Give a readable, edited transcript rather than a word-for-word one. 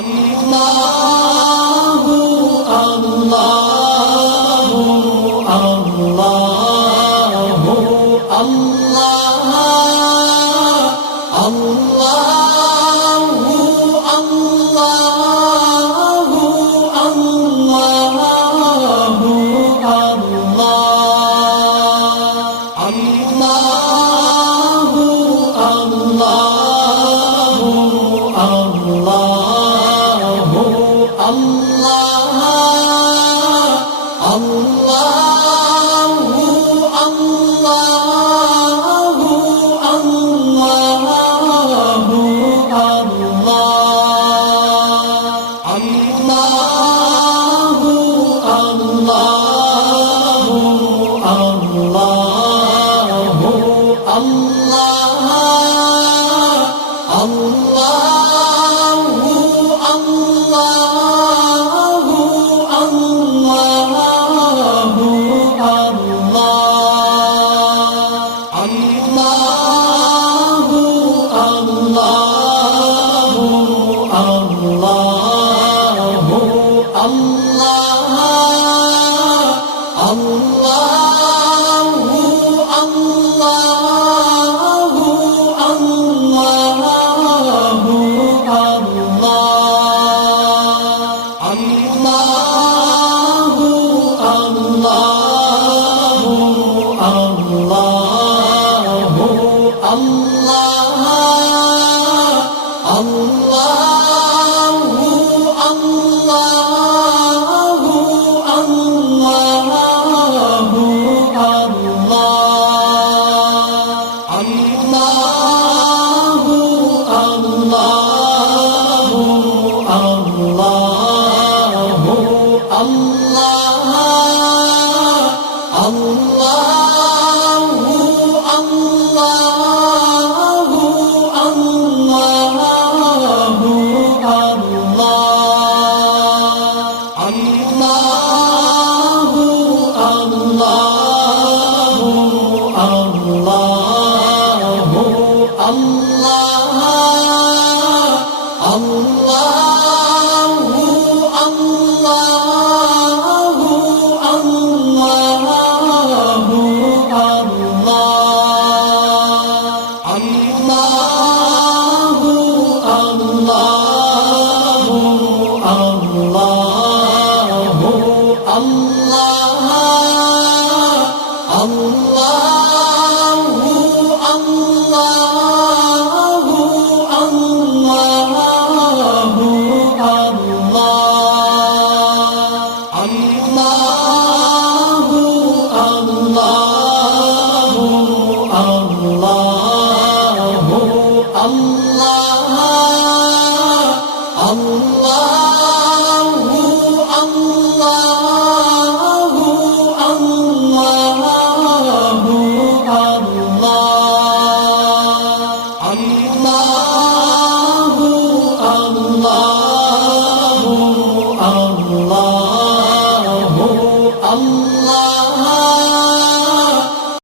আল্লাহু আল্লাহু আল্লাহু আল্লাহ আল্লাহু আল্লাহু আল্লাহু আল্লাহ আল্লাহু আল্লাহু আল্লাহু আল্লাহ আল্লাহু আল্লাহু আল্লাহু আল্লাহ আল্লাহু আল্লাহু আল্লাহু আল্লাহ আল্লাহু আল্লাহু আল্লাহু আল্লাহ আল্লাহু আল্লাহু আল্লাহু আল্লাহ আল্লাহু আল্লাহু আল্লাহু আল্লাহ আল্লাহু আল্লাহু আল্লাহু আল্লাহ আল্লাহু আল্লাহু আল্লাহু আল্লাহ আল্লাহু আল্লাহু আল্লাহু আল্লাহ আল্লাহু আল্লাহু আল্লাহু আল্লাহ আল্লাহু আল্লাহু আল্লাহু আল্লাহ আল্লাহ